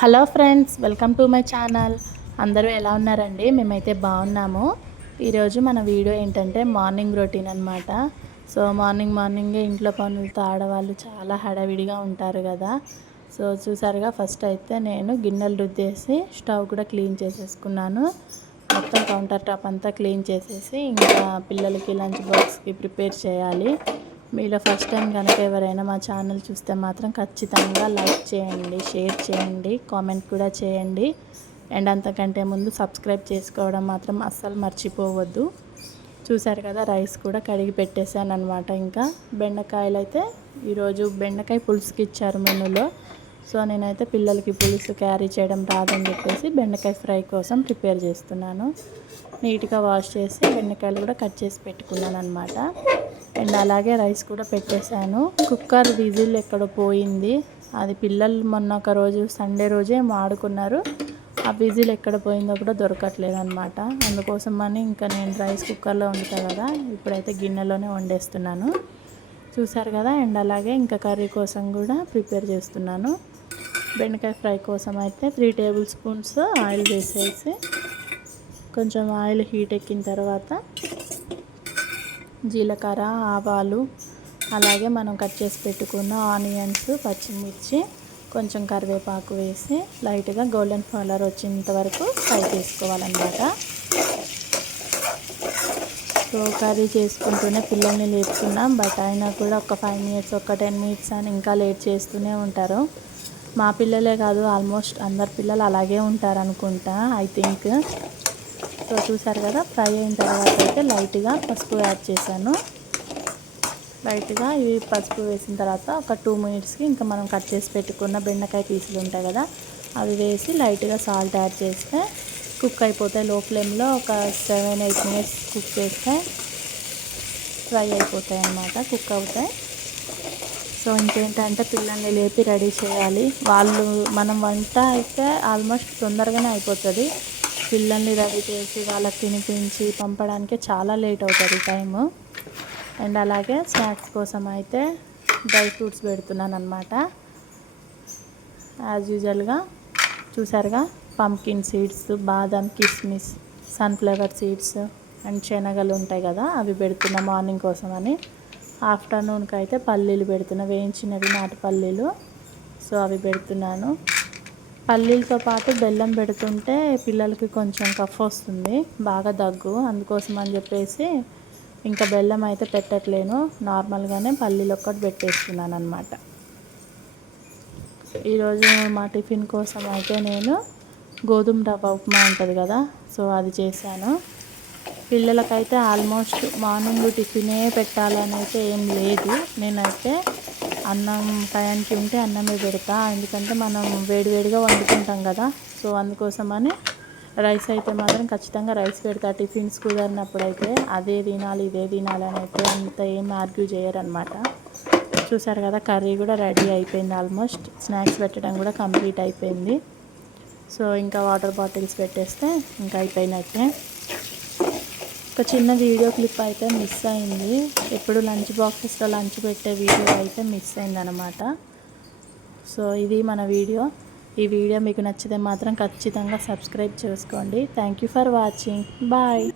Hello friends, welcome to my channel. అందరూ ఎలా ఉన్నారండి? మేమైతే బాగున్నాము. ఈరోజు మన వీడియో ఏంటంటే మార్నింగ్ రొటీన్ అనమాట. సో మార్నింగే ఇంట్లో పనులతో ఆడవాళ్ళు చాలా హడావిడిగా ఉంటారు కదా. సో చూసారుగా, ఫస్ట్ అయితే నేను గిన్నెలు రుద్దేసి స్టవ్ కూడా క్లీన్ చేసేసుకున్నాను. మొత్తం కౌంటర్ టాప్ అంతా క్లీన్ చేసేసి ఇంకా పిల్లలకి లంచ్ బాక్స్కి ప్రిపేర్ చేయాలి. మీలో ఫస్ట్ టైం కనుక ఎవరైనా మా ఛానల్ చూస్తే మాత్రం ఖచ్చితంగా లైక్ చేయండి, షేర్ చేయండి, కామెంట్ కూడా చేయండి. అండ్ అంతకంటే ముందు సబ్స్క్రైబ్ చేసుకోవడం మాత్రం అస్సలు మర్చిపోవద్దు. చూసారు కదా, రైస్ కూడా కడిగి పెట్టేశాను అనమాట. ఇంకా బెండకాయలు అయితే ఈరోజు బెండకాయ పులుసుకి ఇచ్చారు మెనూలో. సో నేనైతే పిల్లలకి పులుసు క్యారీ చేయడం రాదని చెప్పేసి బెండకాయ ఫ్రై కోసం ప్రిపేర్ చేస్తున్నాను. నీట్గా వాష్ చేసి బెండకాయలు కూడా కట్ చేసి పెట్టుకున్నాను అనమాట. అండ్ అలాగే రైస్ కూడా పెట్టేశాను. కుక్కర్ విజిల్ ఎక్కడో పోయింది. అది పిల్లలు మొన్న ఒక రోజు సండే రోజే ఆడుకున్నారు. ఆ విజిల్ ఎక్కడ పోయిందో కూడా దొరకట్లేదు అనమాట. అందుకోసమని ఇంకా నేను రైస్ కుక్కర్లో వండుతాను కదా, ఇప్పుడైతే గిన్నెలోనే వండేస్తున్నాను. చూసారు కదా. అండ్ అలాగే ఇంకా కర్రీ కోసం కూడా ప్రిపేర్ చేస్తున్నాను. బెండకాయ ఫ్రై కోసం అయితే 3 టేబుల్ స్పూన్స్ ఆయిల్ వేసేసి కొంచెం ఆయిల్ హీట్ ఎక్కిన తర్వాత జీలకర్ర, ఆవాలు, అలాగే మనం కట్ చేసి పెట్టుకున్న ఆనియన్స్, పచ్చిమిర్చి, కొంచెం కరివేపాకు వేసి లైట్గా గోల్డెన్ కలర్ వచ్చేంత వరకు ఫ్రై చేసుకోవాలన్నమాట. సో కర్రీ చేసుకుంటూనే పిల్లల్ని లేపుతున్నాం. బట్ అయినా కూడా ఒక 5 మినిట్స్, ఒక 10 మినిట్స్ అని ఇంకా లేట్ చేస్తూనే ఉంటారు. మా పిల్లలే కాదు, ఆల్మోస్ట్ అందరు పిల్లలు అలాగే ఉంటారు అనుకుంటా, ఐ థింక్. సో చూసారు కదా, ఫ్రై అయిన తర్వాత అయితే లైట్గా పసుపు యాడ్ చేశాను. లైట్గా ఇవి పసుపు వేసిన తర్వాత ఒక 2 మినిట్స్కి ఇంకా మనం కట్ చేసి పెట్టుకున్న బెండకాయ పీసులు ఉంటాయి కదా, అవి వేసి లైట్గా సాల్ట్ యాడ్ చేస్తే కుక్ అయిపోతాయి. లో ఫ్లేమ్లో ఒక 7-8 మినిట్స్ కుక్ చేస్తే ఫ్రై అయిపోతాయి అన్నమాట, కుక్ అవుతాయి. సో ఇంకేంటంటే పిల్లల్ని లేపి రెడీ చేయాలి. మనం వంట అయితే ఆల్మోస్ట్ తొందరగానే అయిపోతుంది. పిల్లల్ని రెడీ చేసి వాళ్ళకి తినిపించి పంపడానికి చాలా లేట్ అవుతుంది టైము. అండ్ అలాగే స్నాక్స్ కోసం అయితే డ్రై ఫ్రూట్స్ పెడుతున్నాను అనమాట. యాజ్ యూజువల్గా చూసారుగా, పంకిన్ సీడ్స్, బాదం, కిస్మిస్, సన్ఫ్లవర్ సీడ్స్ అండ్ శనగలు ఉంటాయి కదా, అవి పెడుతున్నా మార్నింగ్ కోసం అని. ఆఫ్టర్నూన్కి అయితే పల్లీలు పెడుతున్నా, వేయించినవి నాటు పల్లీలు. సో అవి పెడుతున్నాను. పల్లీలతో పాటు బెల్లం పెడుతుంటే పిల్లలకి కొంచెం కఫ్ వస్తుంది, బాగా దగ్గు. అందుకోసం అని చెప్పేసి ఇంకా బెల్లం అయితే పెట్టట్లేను, నార్మల్గానే పల్లీలు ఒక్కటి పెట్టేస్తున్నాను అనమాట. ఈరోజు మా టిఫిన్ కోసం అయితే నేను గోధుమ రవ్వ ఉప్మా ఉంటుంది కదా, సో అది చేశాను. పిల్లలకైతే ఆల్మోస్ట్ మార్నింగ్ టిఫినే పెట్టాలని అయితే ఏం లేదు. నేనైతే అన్నం టయానికి ఉంటే అన్నమే పెడతా, ఎందుకంటే మనం వేడివేడిగా వండుకుంటాం కదా. సో అందుకోసమని రైస్ అయితే మాత్రం ఖచ్చితంగా రైస్ పెడతా. టిఫిన్స్ కుదరినప్పుడు అయితే అదే తినాలి ఇదే తినాలి అని అయితే అంత ఏం ఆర్గ్యూ చేయరనమాట. చూసారు కదా, కర్రీ కూడా రెడీ అయిపోయింది. ఆల్మోస్ట్ స్నాక్స్ పెట్టడం కూడా కంప్లీట్ అయిపోయింది. సో ఇంకా వాటర్ బాటిల్స్ పెట్టేస్తే ఇంకా అయిపోయినట్టే. ఒక చిన్న వీడియో క్లిప్ అయితే మిస్ అయింది. ఎప్పుడు లంచ్ బాక్సెస్లో లంచ్ పెట్టే వీడియో అయితే మిస్ అయిందనమాట. సో ఇది మన వీడియో. ఈ వీడియో మీకు నచ్చితే మాత్రం ఖచ్చితంగా సబ్స్క్రైబ్ చేసుకోండి. Thank you for watching. Bye.